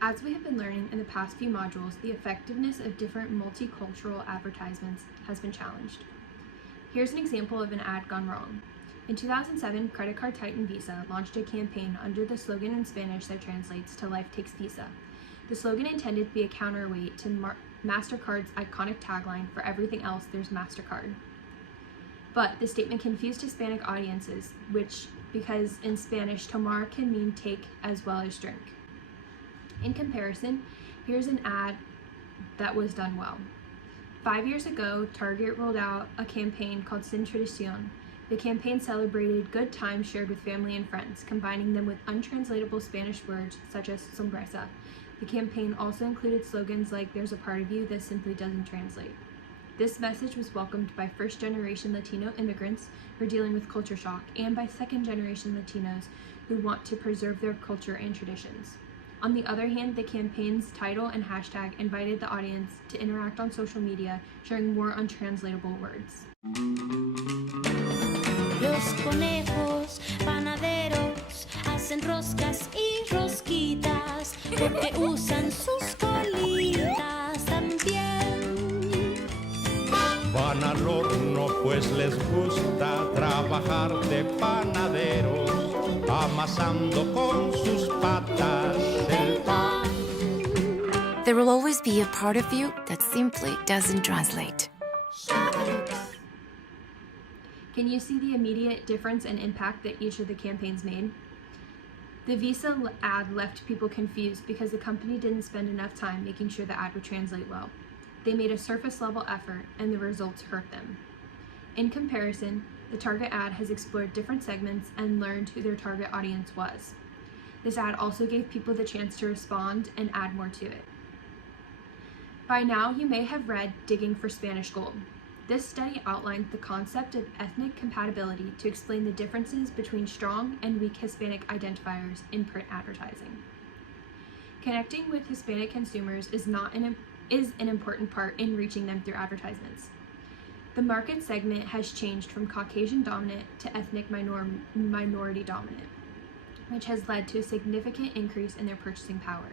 As we have been learning in the past few modules, the effectiveness of different multicultural advertisements has been challenged. Here's an example of an ad gone wrong. In 2007, credit card titan Visa launched a campaign under the slogan in Spanish that translates to "Life Takes Visa." The slogan intended to be a counterweight to MasterCard's iconic tagline, "For everything else, there's MasterCard." But the statement confused Hispanic audiences, because in Spanish, tomar can mean take as well as drink. In comparison, here's an ad that was done well. 5 years ago, Target rolled out a campaign called Sin Tradición. The campaign celebrated good times shared with family and friends, combining them with untranslatable Spanish words such as sombresa. The campaign also included slogans like "There's a part of you that simply doesn't translate." This message was welcomed by first-generation Latino immigrants who are dealing with culture shock, and by second-generation Latinos who want to preserve their culture and traditions. On the other hand, the campaign's title and hashtag invited the audience to interact on social media, sharing more untranslatable words. Los conejos panaderos hacen roscas y rosquitas porque usan sus colitas también. Van al horno pues les gusta trabajar de panaderos, amasando con sus patas el pan. There will always be a part of you that simply doesn't translate. Can you see the immediate difference and impact that each of the campaigns made? The Visa ad left people confused because the company didn't spend enough time making sure the ad would translate well. They made a surface-level effort, and the results hurt them. In comparison, the Target ad has explored different segments and learned who their target audience was. This ad also gave people the chance to respond and add more to it. By now, you may have read Digging for Spanish Gold. This study outlined the concept of ethnic compatibility to explain the differences between strong and weak Hispanic identifiers in print advertising. Connecting with Hispanic consumers is an important part in reaching them through advertisements. The market segment has changed from Caucasian dominant to ethnic minority dominant, which has led to a significant increase in their purchasing power.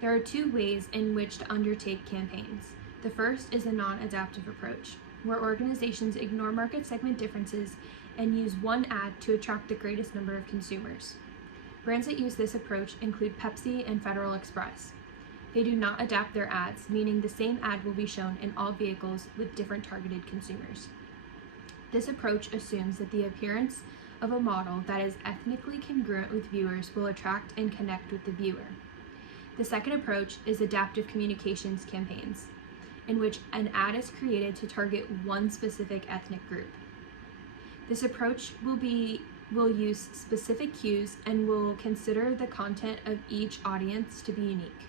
There are two ways in which to undertake campaigns. The first is a non-adaptive approach, where organizations ignore market segment differences and use one ad to attract the greatest number of consumers. Brands that use this approach include Pepsi and Federal Express. They do not adapt their ads, meaning the same ad will be shown in all vehicles with different targeted consumers. This approach assumes that the appearance of a model that is ethnically congruent with viewers will attract and connect with the viewer. The second approach is adaptive communications campaigns, in which an ad is created to target one specific ethnic group. This approach will use specific cues and will consider the content of each audience to be unique.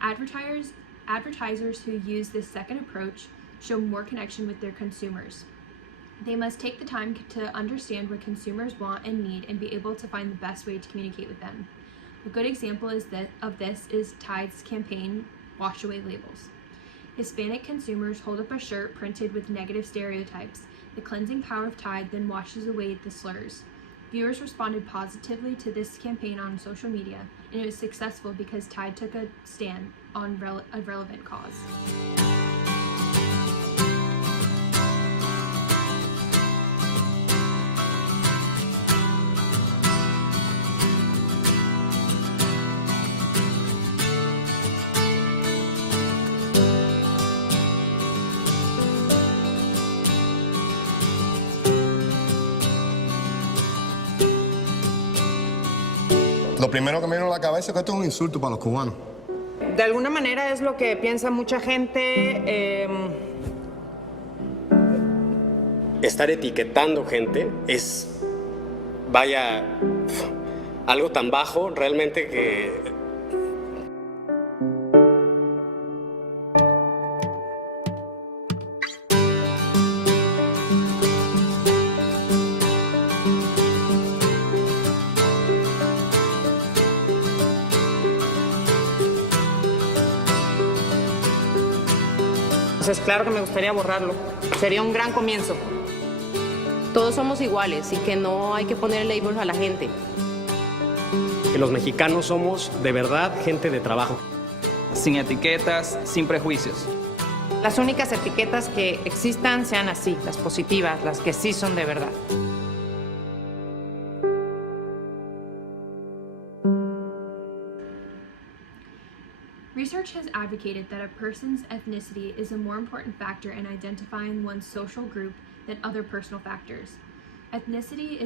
Advertisers who use this second approach show more connection with their consumers. They must take the time to understand what consumers want and need and be able to find the best way to communicate with them. A good example of this is Tide's campaign, "Wash Away Labels." Hispanic consumers hold up a shirt printed with negative stereotypes. The cleansing power of Tide then washes away the slurs. Viewers responded positively to this campaign on social media, and it was successful because Tide took a stand on a relevant cause. Lo primero que me vino a la cabeza es que esto es un insulto para los cubanos. De alguna manera es lo que piensa mucha gente. Estar etiquetando gente es, vaya, algo tan bajo realmente que... Entonces, claro que me gustaría borrarlo. Sería un gran comienzo. Todos somos iguales y que no hay que poner labels a la gente. que los mexicanos somos de verdad gente de trabajo. Sin etiquetas, sin prejuicios. Las únicas etiquetas que existan sean así, las positivas, las que sí son de verdad. Research has advocated that a person's ethnicity is a more important factor in identifying one's social group than other personal factors. Ethnicity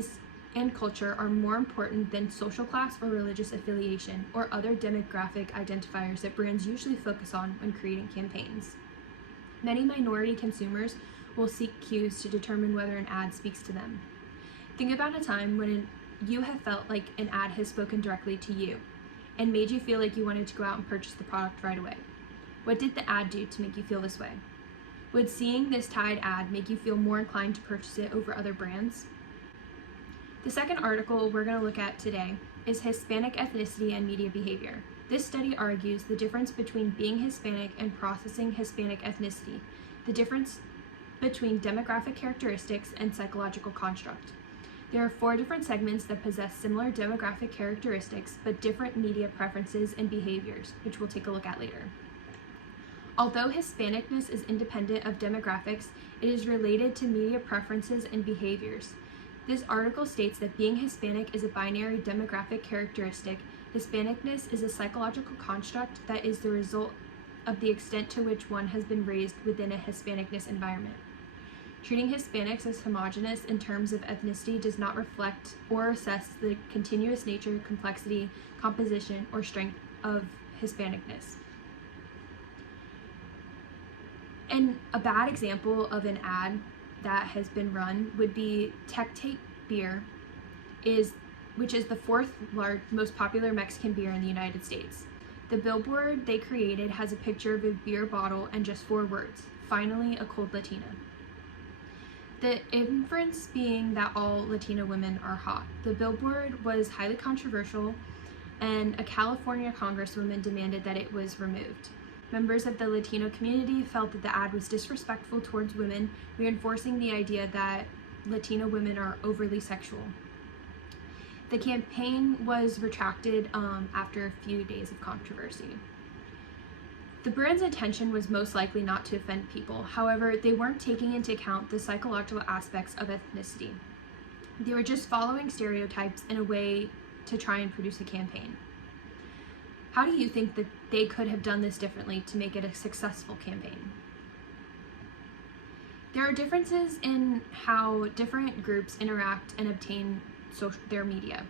and culture are more important than social class or religious affiliation or other demographic identifiers that brands usually focus on when creating campaigns. Many minority consumers will seek cues to determine whether an ad speaks to them. Think about a time when you have felt like an ad has spoken directly to you and made you feel like you wanted to go out and purchase the product right away. What did the ad do to make you feel this way? Would seeing this Tide ad make you feel more inclined to purchase it over other brands? The second article we're going to look at today is Hispanic ethnicity and media behavior. This study argues the difference between being Hispanic and processing Hispanic ethnicity, the difference between demographic characteristics and psychological construct. There are 4 different segments that possess similar demographic characteristics but different media preferences and behaviors, which we'll take a look at later. Although Hispanicness is independent of demographics, it is related to media preferences and behaviors. This article states that being Hispanic is a binary demographic characteristic. Hispanicness is a psychological construct that is the result of the extent to which one has been raised within a Hispanicness environment. Treating Hispanics as homogeneous in terms of ethnicity does not reflect or assess the continuous nature, complexity, composition, or strength of Hispanicness. And a bad example of an ad that has been run would be Tecate beer, which is the 4th most popular Mexican beer in the United States. The billboard they created has a picture of a beer bottle and just 4 words, "Finally a cold Latina." The inference being that all Latina women are hot. The billboard was highly controversial, and a California congresswoman demanded that it was removed. Members of the Latino community felt that the ad was disrespectful towards women, reinforcing the idea that Latino women are overly sexual. The campaign was retracted after a few days of controversy. The brand's intention was most likely not to offend people. However, they weren't taking into account the psychological aspects of ethnicity. They were just following stereotypes in a way to try and produce a campaign. How do you think that they could have done this differently to make it a successful campaign? There are differences in how different groups interact and obtain their media.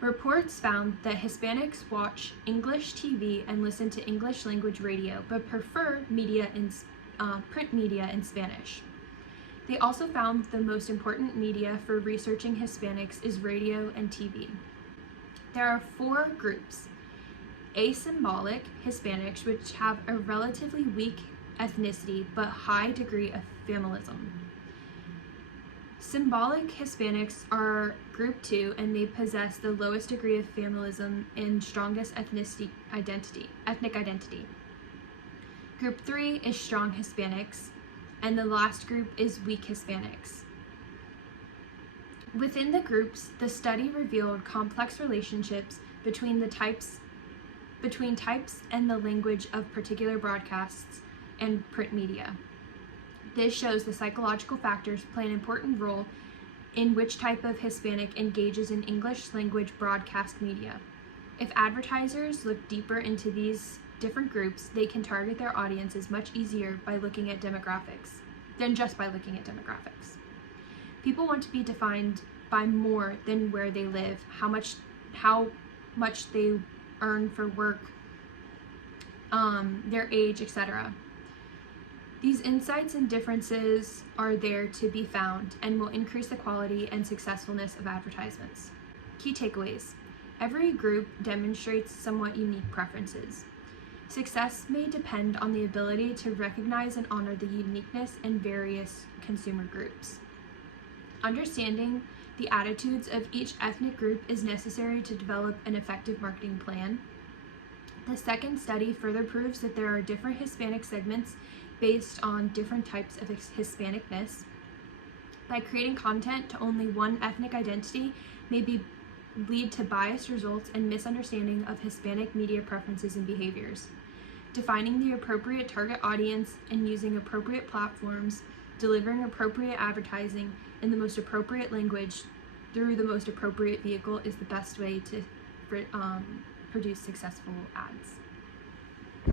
Reports found that Hispanics watch English TV and listen to English language radio, but prefer print media in Spanish. They also found the most important media for researching Hispanics is radio and TV. There are 4 groups: asymbolic Hispanics, which have a relatively weak ethnicity but high degree of familism. Symbolic Hispanics are group 2, and they possess the lowest degree of familism and strongest ethnic identity. Group 3 is strong Hispanics, and the last group is weak Hispanics. Within the groups, the study revealed complex relationships between types and the language of particular broadcasts and print media. This shows the psychological factors play an important role in which type of Hispanic engages in English language broadcast media. If advertisers look deeper into these different groups, they can target their audiences much easier by looking at demographics than just by looking at demographics. People want to be defined by more than where they live, how much they earn for work, their age, etc. These insights and differences are there to be found and will increase the quality and successfulness of advertisements. Key takeaways. Every group demonstrates somewhat unique preferences. Success may depend on the ability to recognize and honor the uniqueness in various consumer groups. Understanding the attitudes of each ethnic group is necessary to develop an effective marketing plan. The second study further proves that there are different Hispanic segments based on different types of Hispanicness. By creating content to only one ethnic identity may be lead to biased results and misunderstanding of Hispanic media preferences and behaviors. Defining the appropriate target audience and using appropriate platforms, delivering appropriate advertising in the most appropriate language through the most appropriate vehicle is the best way to produce successful ads.